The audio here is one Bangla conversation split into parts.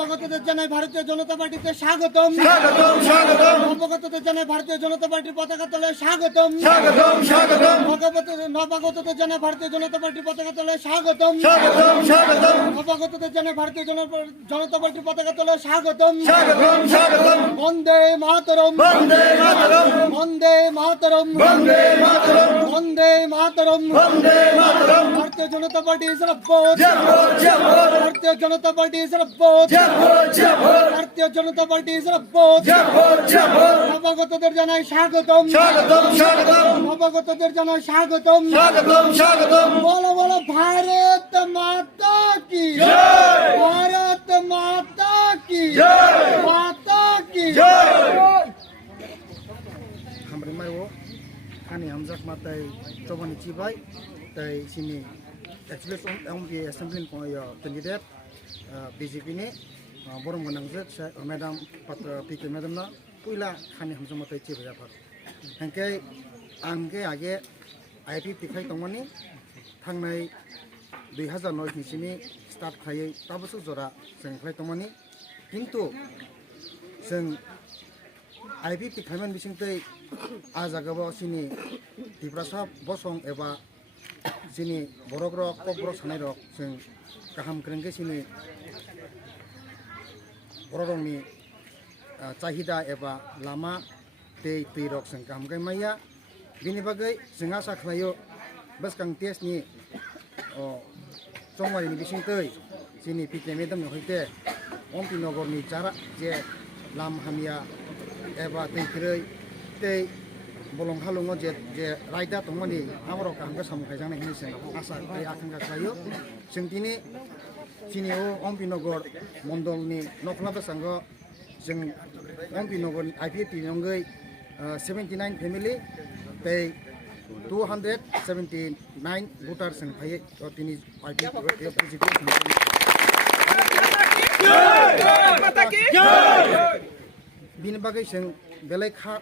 নবাগতদের জানাই ভারতীয় জনতা পার্টিতে স্বাগতম। নবাগতদের জানাই ভারতীয় জনতা পার্টির পতাকা তলে স্বাগতম। নবাগতদের জানাই ভারতীয় জনতা পার্টির পতাকা তলে স্বাগতম। নবাগতদের জানাই ভারতীয় জনতা পার্টির পতাকা তলে স্বাগতম। বন্দে মাতরম, বন্দে মাতরম, বন্দে মাতরম। ভারতীয় জনতা পার্টি ভারতীয় জনতা পার্টি ভারতীয় জনতা পার্টি নবাগতদের জানাই স্বাগতম। নবাগতদের জানাই স্বাগতম। বলো বলো ভারত মাতা কি, ভারত মাতা কি, মাতা কি। Hamri Maiwo, Kani Hamzak Matai, Chobani Chibai, Tai Sini, Express on the Assembly candidate, BJP, Borom Manangzak, Madam Patra Piki Madam, Pula, Kani Hamzamatai Chibai. Hanke, Ange Age, IP Pikai Tomani, Tangai, the Hazard Noise Nishini, Start Kai, Tabasu Zora, Sankai Tomani, Pinto, Sen. IP Pikaiman Bisingte Azagabo Sini Dibrasa Bosong Eva Sini Borogro Kobro Sanero Sing Kaham Krenge Sini Borogmi Chahida Eva Lama Te Tirok Sing Kaham Maya Binibagai Singasa Klayo Baskang Tes ni Somewhere in Bisingte Sini Pikemedam Hoite Ompinogor ni Jara Je Lam Hamia Eva tei kirei tei bolong halungo je raida tongmani amro kangga samkhaijana hini sen asa kai akangga khayo sengtini sini o Ompinogor mondol ni noklaba sango seng Ompinogor IPP nongai 79 family tei 279 voters sen phaye tini IPP Bini bagai seng belai kha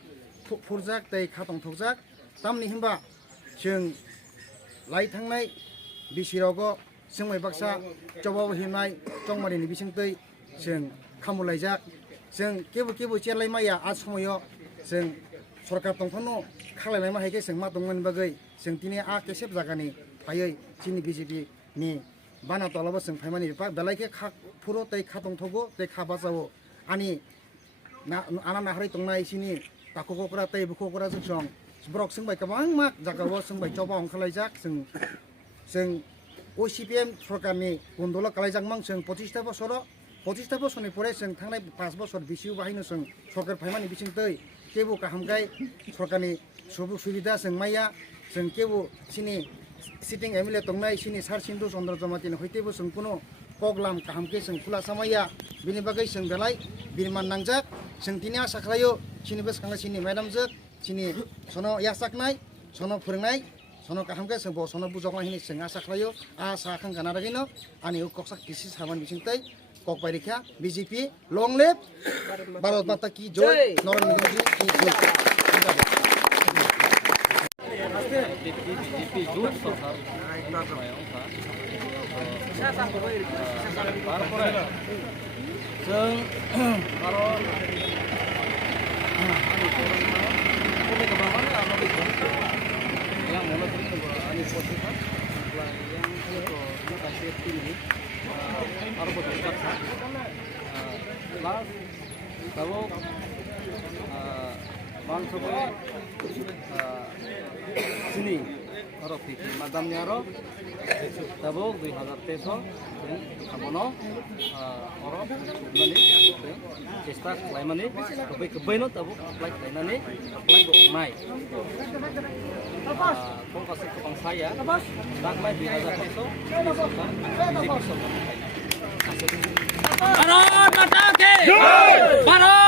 furjak tei khatong thokjak tamni himba seng lai thangnai bisirogo sengmai baksa chobao himnai chongmari ni bisingtei seng khamulaijak seng kebu cherlai maya a somoyo seng sarkar tongphano khalai ma haike seng ma tongmani bagai seng tini a kesep jagani phaioi chini BJP ni bana tolabo seng phaimani pa belai ke kha phuro tei khatong thogo tei kha bachao ani Ana nahari tongnai sini takokokra tei bukokra song brok sing bai kabang mak jagawo sing bai choba ong khalaijak sing OCPM sorkarni gondola kalaijak mang sing 25 bosoni pore sing thangnai 5 bosor bisiu bahino sing sorkar phaimani bising tei kebu kahamgai sorkarni subida sing maya sing kebu sini sitting MLA tongnai sini Sar Sindhu Chandra Jamatin hoitebo sing kuno Koglam kahamke sing pula samaya bini bagai sing belai birman nangjak sing tini asa khlayo sini bes kangga sini madam jek sini sono yasaknai sono phurnai sono kahamke sing bo sono bujoknai hini sing asa khlayo asa khang kana ragino ani ukoksak kisi saban bisingtai kok parikha BJP long live Bharat Mata ki joy Narendra Modi ki joy sini orang fikir madamnya orang tabuk 2013 kamono orang mani cesta lain mani kebai no tabuk apply lain mani apply go mai kau kasih ke saya dak mai 2013 Bharat Mata ki jai! Bharat